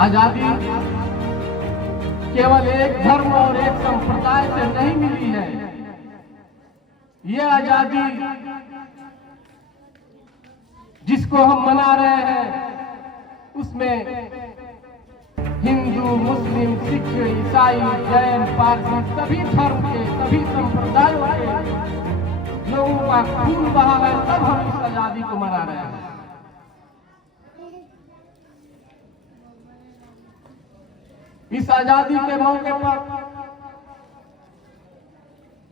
आजादी केवल एक धर्म और एक संप्रदाय से नहीं मिली है। ये आजादी जिसको हम मना रहे हैं उसमें हिंदू, मुस्लिम, सिख, ईसाई, जैन, पारसी सभी धर्म के, सभी संप्रदायों के लोगों का खून बहा है, तब हम इस आजादी को मना रहे हैं। इस आजादी के मौके पर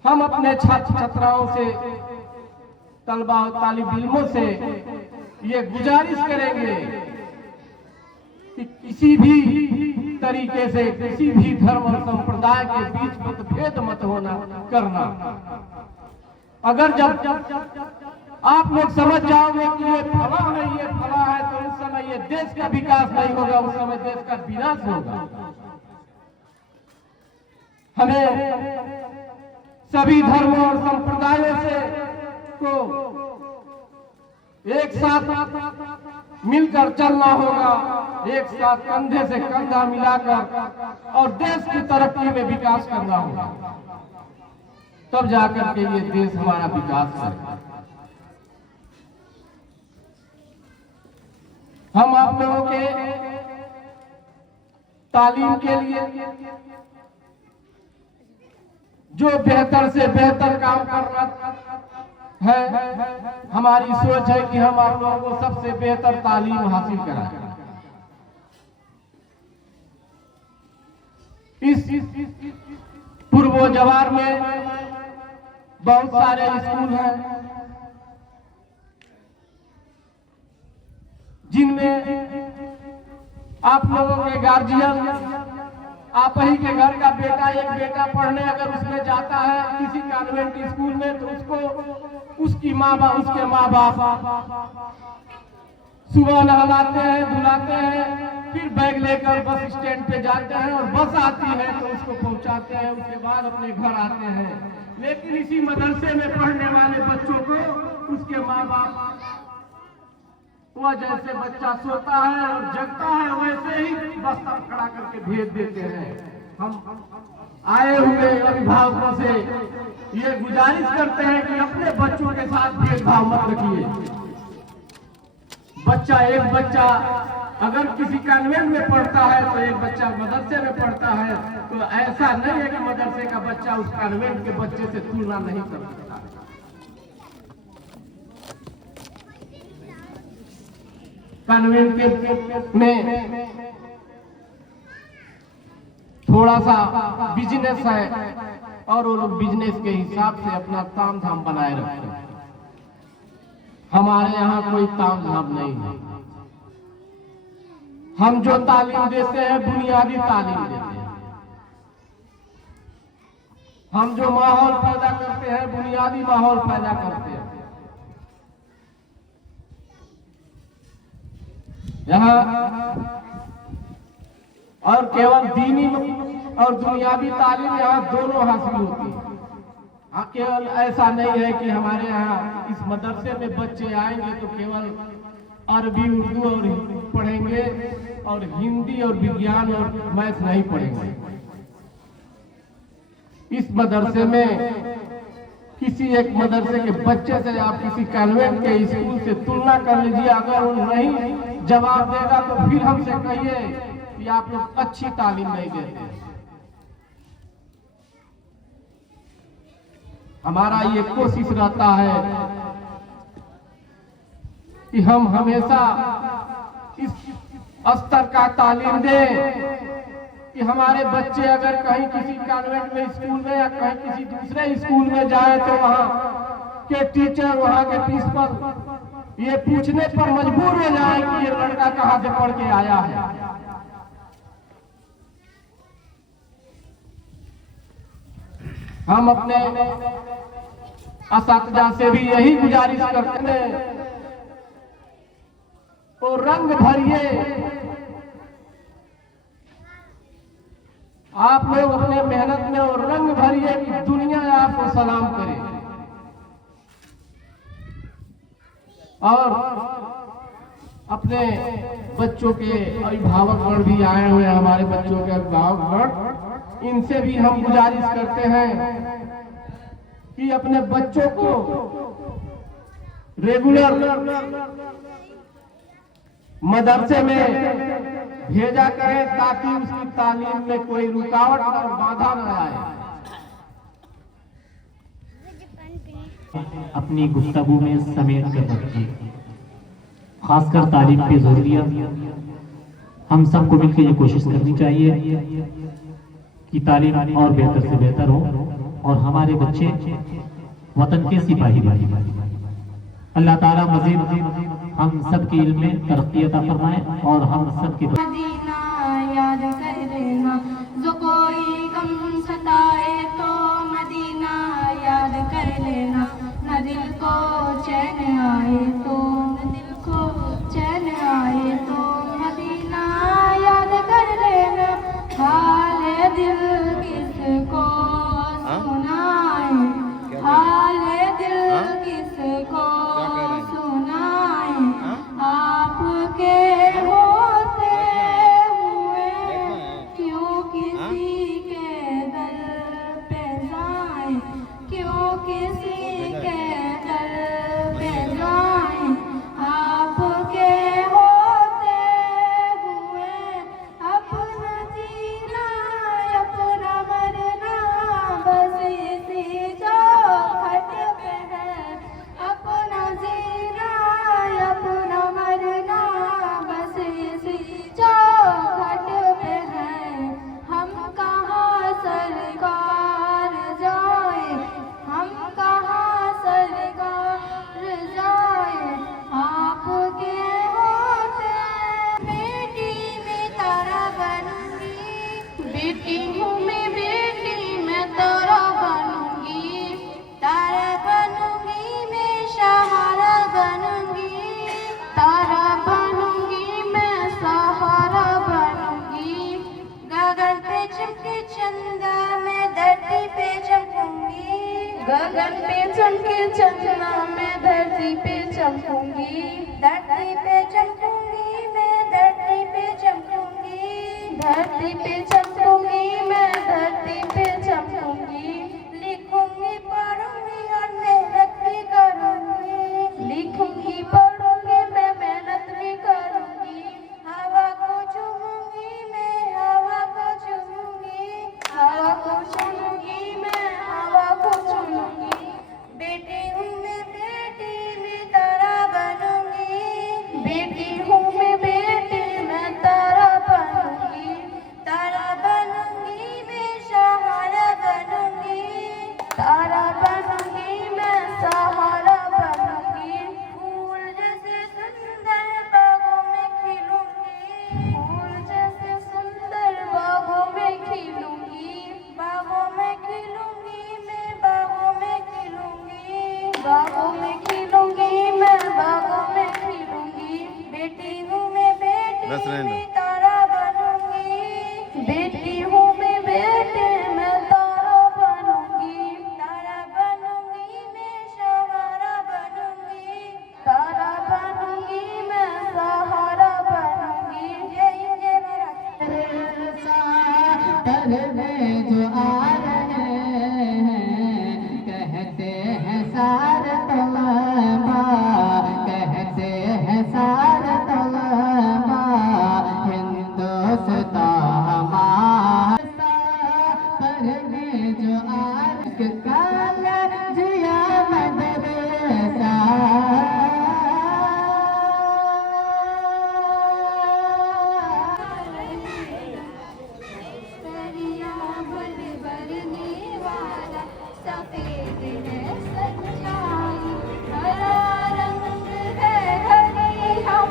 हम अपने छात्र छात्राओं से, तलबा और तालिब इल्मों से ये गुजारिश करेंगे कि किसी भी तरीके से किसी भी धर्म और संप्रदाय के बीच मतभेद मत होना करना। अगर जब आप लोग समझ जाओगे कि ये फला है, ये फला है, तो उस समय ये देश का विकास नहीं होगा, उस समय देश का विनाश होगा। हमें सभी धर्मों और संप्रदायों से को एक साथ मिलकर चलना होगा, एक साथ कंधे से कंधा मिलाकर और देश की तरक्की में विकास करना होगा, तब जाकर के ये देश हमारा विकास करेगा। हम आप लोगों के तालीम के लिए जो बेहतर से बेहतर काम करना है, हमारी सोच है कि हम आप लोगों को सबसे बेहतर तालीम हासिल कराएं। इस पूर्व जवार में बहुत सारे स्कूल हैं जिनमें आप लोगों के गार्जियन, आप ही के घर का बेटा, एक बेटा पढ़ने अगर उसमें जाता है किसी कॉन्वेंट स्कूल में, तो उसको उसकी माँ बाप, उसके माँ बाप सुबह नहलाते हैं, धुलाते हैं, फिर बैग लेकर बस स्टैंड पे जाते हैं और बस आती है तो उसको पहुंचाते हैं, उसके बाद अपने घर आते हैं। लेकिन इसी मदरसे में पढ़ने वाले बच्चों को उसके माँ बाप वह जैसे बच्चा सोता है और जगता है वैसे ही बस्तर खड़ा करके भेज देते हैं। हम आए हुए अभिभावकों से ये गुजारिश करते हैं कि अपने बच्चों के साथ भेदभाव मत रखिए। बच्चा, एक बच्चा अगर किसी कॉन्वेंट में पढ़ता है तो एक बच्चा मदरसे में पढ़ता है, तो ऐसा नहीं है कि मदरसे का बच्चा उस कॉन्वेंट के बच्चे से तुलना नहीं कर सकता। कॉन्वेंट में थोड़ा सा बिजनेस है और वो लोग बिजनेस के हिसाब से अपना ताम झाम बनाए रखते हैं। हमारे यहाँ कोई ताम झाम नहीं है। हम जो तालीम देते हैं बुनियादी तालीम देते हैं। हम जो माहौल पैदा करते हैं बुनियादी माहौल पैदा करते हैं। यहाँ और केवल दीनी और दुनियावी तालीम यहाँ दोनों हासिल होती है। केवल ऐसा नहीं है कि हमारे यहाँ इस मदरसे में बच्चे आएंगे तो केवल अरबी, उर्दू और पढ़ेंगे और हिंदी और विज्ञान और मैथ नहीं पढ़ेंगे। इस मदरसे में किसी एक मदरसे के बच्चे से आप किसी कॉन्वेंट के स्कूल से तुलना कर लीजिए, अगर वो नहीं जवाब देगा तो फिर हमसे कहिए कि आप लोग अच्छी तालीम नहीं देते। हमारा ये कोशिश रहता है कि हम हमेशा इस स्तर का तालीम दें कि हमारे बच्चे अगर कहीं किसी कॉन्वेंट में स्कूल में या कहीं किसी दूसरे स्कूल में जाए तो वहाँ के टीचर, वहाँ के प्रिंसिपल ये पूछने पर मजबूर हो जाए कि ये लड़का कहाँ से पढ़ के आया है। हम अपने असातिज़ा से भी यही गुजारिश करते हैं तो रंग भरिए। आप लोग अपने मेहनत में और रंग भरिए कि दुनिया आपको सलाम करे। और अपने बच्चों के अभिभावकगण भी आए हुए हैं, हमारे बच्चों के अभिभावकगण, इनसे भी हम गुजारिश करते हैं कि अपने बच्चों को रेगुलर मदरसे में भेजा करें ताकि उसकी तालीम में कोई रुकावट और बाधा न आए। अपनी गुफ्तगू में समेट कर रखिए, खासकर तालीम की ज़रूरियत हम सबको मिलकर ये कोशिश करनी चाहिए कि तालीम और बेहतर से बेहतर हो और हमारे बच्चे वतन के सिपाही बने। अल्लाह ताला मज़ीद हम सबके इल्म में तरक्की अता फरमाए और हम सबके मदीना याद कर लेना, जो कोई गम सताए तो मदीना याद कर लेना, न दिल को चैन आए तो, न दिल को चैन आए तो मदीना याद कर लेना। हाल दिल किसको सुनाए, हाल दिल किसको सुनाए, आपके होते हुए क्यों किसी के दर पे जाए, क्यों किसी के दर पे जाए, आपके होते हुए अपना जीना अपना मरना बस इसी चौखट पे है, अपना जीना अपना मरना बस इसी चौखट पे है। हम कहाँ सरकार जाए, हम कहाँ सरकार जाए, आपके होते। बेटी में तारा बनूंगी, बेटी हूँ मैं, बेटी मैं तारा बनूंगी, तारा बनूंगी मैं, सहारा बनूंगी, तारा बनूंगी मैं, सहारा बनूंगी। गगन पे चमके चंदा मैं धरती पे चमकूंगी, गगन पे चमके चंदा मैं धरती पे चमकूंगी, धरती पे चमकूंगी मैं, धरती पे चमकूंगी, धरती पे चमकूंगी मैं, धरती पे चमकूंगी। लिखूंगी पढ़ूंगी और मेहनत भी करूंगी, लिखूंगी पढ़ूंगी मैं, मेहनत भी करूंगी। हवा को चूमूंगी मैं, हवा को चूमूंगी, हवा को चूमूंगी मैं, हवा को चूमूंगी। बेटी हूँ मैं, बेटी में तारा बनूंगी, बेटी हूँ मैं, बेटी मैं तारा बनूंगी, तारा बनूंगी मैं, सहारा बनूंगी, तारा बनूंगी मैं, सहारा बनूंगी। फूल जैसे सुंदर बागों में खिलूंगी, फूल जैसे सुंदर बागों में खिलूंगी, बागों में खिलूंगी मैं, बागों में खिलूंगी, बागों में खिलूंगी मैं, बागों में खिलूंगी। बेटी हूँ मैं, बेटी में तारा बनूंगी, बेटी हूँ मैं, बेटी में तारा बनूंगी, तारा बनूंगी मैं, सहारा बनूंगी, तारा बनूंगी मैं, सहारा बनूंगी। जय जय तरने जो आ रहे हैं, कहते हैं सार तलबा, कहते हैं सार तलबा, हिंदुस्तान हमारा। तरने जो आ काला जिया मदरसा, दरिया भर भरने वाला सफेद है सच्चाई, हरा रंग है हरी हवा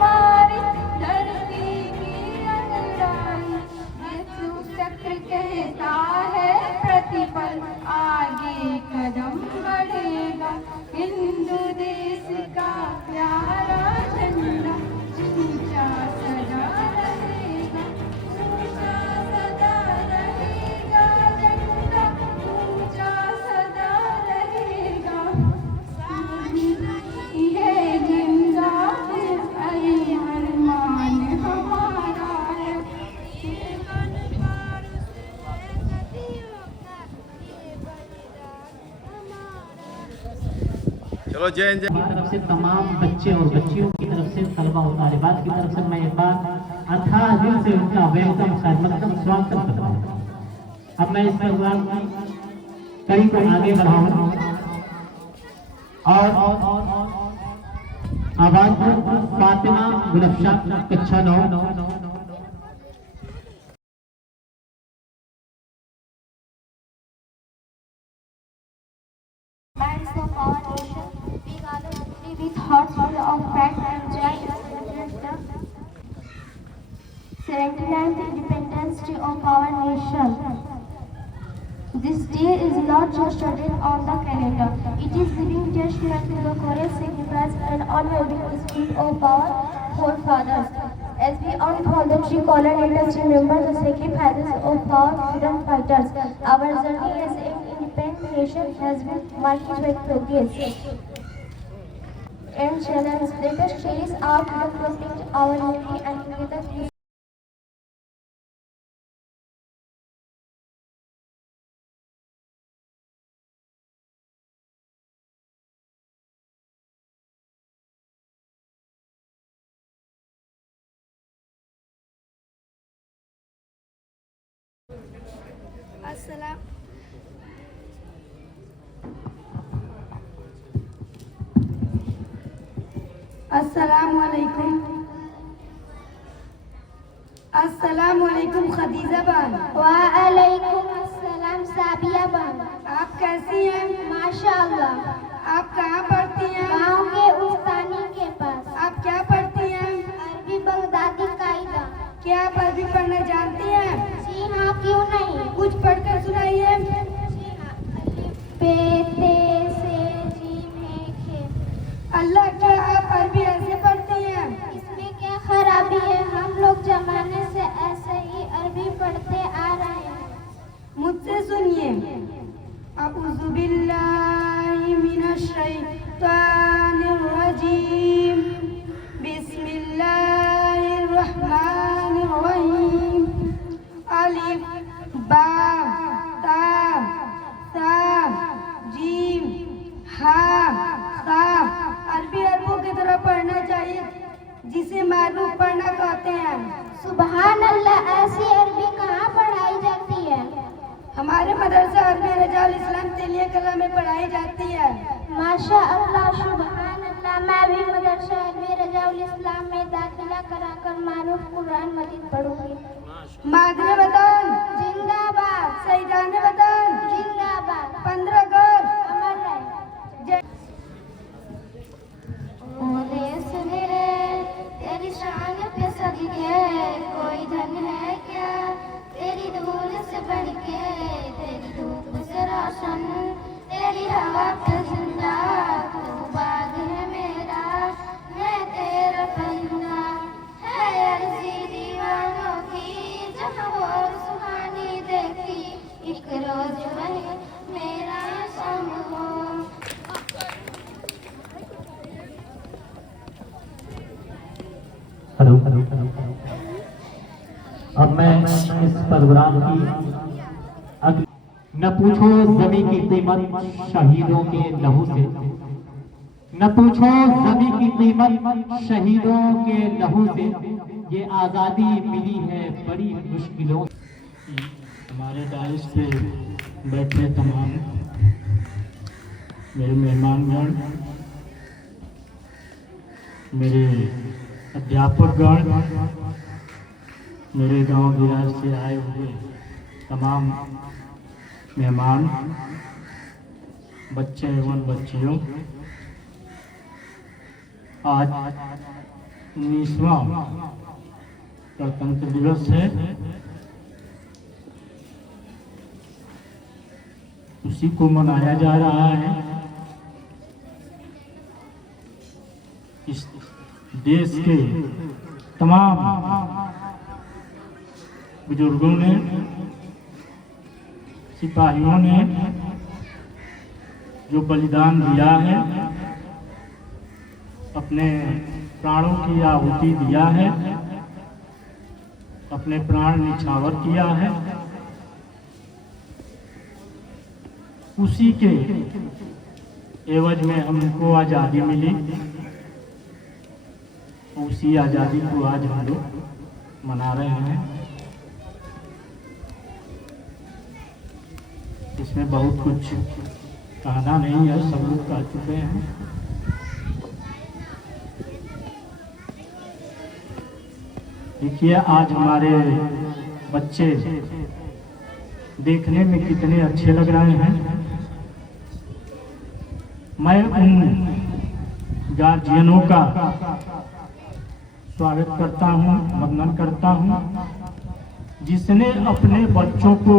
चलो जय हिंद। की तरफ से तमाम बच्चे और बच्चियों की तरफ से तलबा और तालिबात की तरफ से मैं एक बार अथाह दिल से उनका वेलकम खैरमकदम स्वागत करता हूँ। अब मैं इस प्रोग्राम की कड़ी को आगे बढ़ाऊँ और आवाज फातिमा गुलफ्शा कक्षा 9। Bands of our nation, we gather today with hearts full of pride and joy to celebrate the 79th Independence Day of our nation. This day is not just a date on the calendar, it is living testament to the courage, sacrifice and unwavering spirit of our forefathers. As we unfold the tricolour, let us remember the sacrifices of our freedom fighters. Our journey as an independent nation has been marked by progress and challenge. Let us cherish our freedom, protect our unity and together face. अस्सलामुअलैकुम खदीजा बहन। वालेकुम अस्सलाम साबिया बहन। आप कैसी हैं? माशाअल्लाह। आप कहाँ पढ़ती हैं? गाँव के उस्तानी के पास। आप क्या पढ़ती हैं? अरबी बगदादी कायदा। क्या आप अरबी पढ़ना जानती हैं? जी हाँ, क्यों नहीं। कुछ पढ़कर सुनाइए। जी हाँ। अलिफ बे ते से जीम है खे। अल्लाह, क्या आप अरबी ऐसे पढ़ती हैं? इसमें क्या खराबी है, हम लोग जमाने से ऐसे ही अरबी पढ़ते आ रहे हैं। मुझसे सुनिए। अऊज़ु बिल्लाहि मिनश शैतानिर रजीम। बिस्मिल्लाहिर रहमानिर रहीम। अलिफ बा ता सा जीम हा सा। अरबी अरबों की तरह पढ़ना चाहिए, जिसे मारूफ पढ़ना कहते हैं। सुबहान अल्लाह, ऐसी अरबी कहाँ पढ़ाई जाती है? हमारे मदरसा अरबी रजाउल इस्लाम तेलिया कला में पढ़ाई जाती है। माशा अल्लाह, सुबहान अल्लाह। मैं भी मदरसा अरबी रजाउल इस्लाम में दाखिला कराकर मारूफ कुरान मजीद पढ़ूंगी। मादरे वतन जिंदाबाद। शहीदाने वतन जिंदाबाद। 15 अगस्त अमर रहे। ओ देश मेरे, तेरी शान पे सदके, कोई धन है क्या तेरी धूल से बढ़ के, तेरी धूप से रोशन, तेरी हवा पे जिंदा, तू बाग है मेरा, मैं तेरा बंदा, है अर्जी दीवानों की, जहाँ वो सुहानी देखी, एक रोज वही मेरा शाम हो। हेलो। अब मैं इस प्रोग्राम की न पूछो जमी की कीमत शहीदों के लहू से, न पूछो जमी की कीमत शहीदों के लहू से, ये आज़ादी मिली है बड़ी मुश्किलों से। हमारे दाइश पे बैठे तमाम मेरे मेहमानगण, मेरे अध्यापकगण, मेरे गांव बिहार से आए हुए तमाम मेहमान, बच्चे एवं बच्चियों, आज 19वां गणतंत्र दिवस है। उसी को मनाया जा रहा है। इस देश के तमाम बुजुर्गों ने, सिपाहियों ने जो बलिदान दिया है, अपने प्राणों की आहुति दिया है, अपने प्राण निछावर किया है, उसी के एवज में हमको आज़ादी मिली, उसी आज़ादी को आज हम लोग मना रहे हैं। इसमें बहुत कुछ कहना नहीं है, सब लोग कह चुके हैं। देखिए आज हमारे बच्चे देखने में कितने अच्छे लग रहे हैं। मैं उन गार्जियनों का स्वागत करता हूं, वंदन करता हूं, जिसने अपने बच्चों को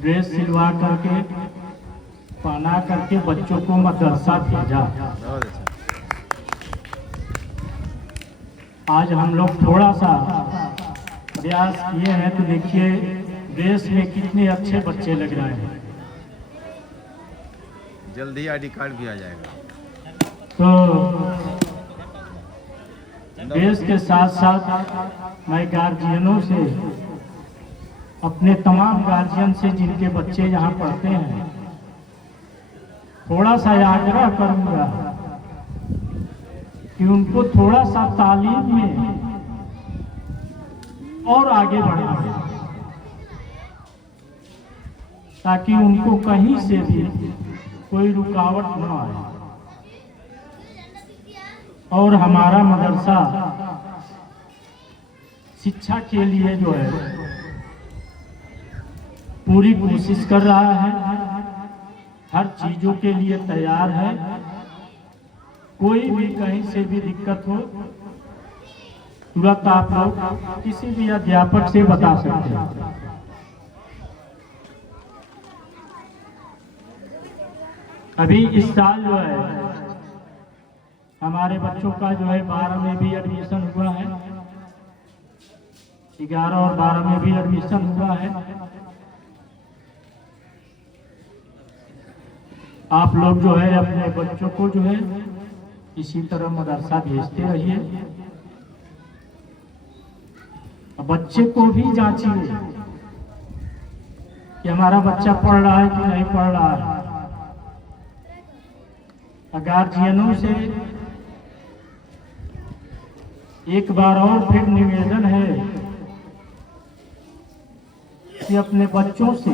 ड्रेस सिलवा करके पहना करके बच्चों को मदरसा भेजा। आज हम लोग थोड़ा सा प्रयास किए हैं तो देखिए ड्रेस में कितने अच्छे बच्चे लग रहे हैं। जल्दी आईडी कार्ड भी आ जाएगा। तो ड्रेस के साथ साथ मैं गार्जियनों से, अपने तमाम गार्जियन से जिनके बच्चे यहाँ पढ़ते हैं, थोड़ा सा आग्रह करूँगा कि उनको थोड़ा सा तालीम में और आगे बढ़ना है, ताकि उनको कहीं से भी कोई रुकावट न आए। और हमारा मदरसा शिक्षा के लिए जो है पूरी कोशिश कर रहा है, हर चीजों के लिए तैयार है। कोई भी कहीं से भी दिक्कत हो तुरंत आप लोग किसी भी अध्यापक से बता सकते हैं। अभी इस साल जो है हमारे बच्चों का जो है 12 में भी एडमिशन हुआ है, 11 और 12 में भी एडमिशन हुआ है। आप लोग जो है अपने बच्चों को जो है इसी तरह मदरसा भेजते रहिए। बच्चे को भी जांचिए कि हमारा बच्चा पढ़ रहा है कि नहीं पढ़ रहा है। गार्जियनों से एक बार और फिर निवेदन है कि अपने बच्चों से,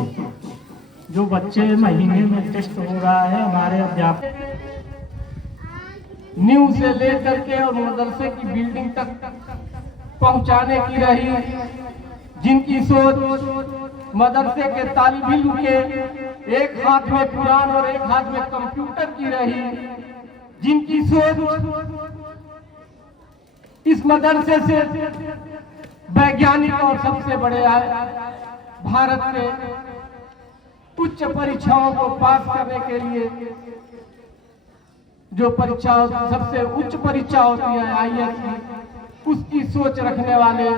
जो बच्चे महीने में टेस्ट हो रहा है, हमारे अध्यापक न्यू से लेकर के और मदरसे की बिल्डिंग तक पहुंचाने की रही, जिनकी सोच मदरसे के तालिब इल्म के एक हाथ में कुरान और एक हाथ में कंप्यूटर की रही, जिनकी सोच इस मदरसे से वैज्ञानिक और सबसे बड़े भारत के उच्च परीक्षाओं को पास करने के लिए, जो परीक्षा सबसे उच्च परीक्षा होती है IAS, उसकी सोच रखने वाले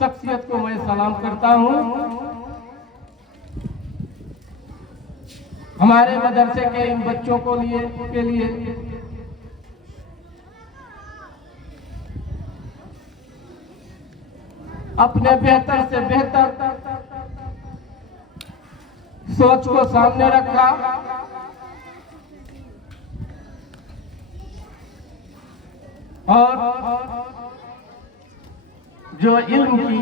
शख्सियत को मैं सलाम करता हूं। हमारे मदरसे के इन बच्चों के लिए अपने बेहतर से बेहतर सोच को सामने रखा और जो इल्म की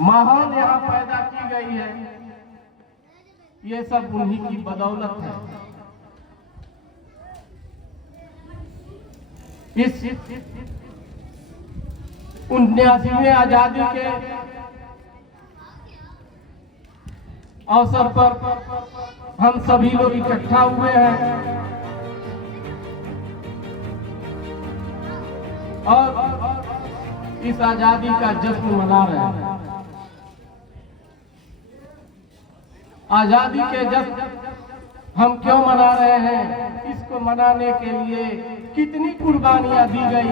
माहौल यहाँ पैदा की गई है, ये सब उन्हीं की बदौलत है। इस 79वें आजादी के अवसर पर हम सभी लोग इकट्ठा हुए हैं और इस आजादी का जश्न मना रहे हैं। आजादी के जश्न हम क्यों मना रहे हैं? इसको मनाने के लिए कितनी कुर्बानियां दी गई।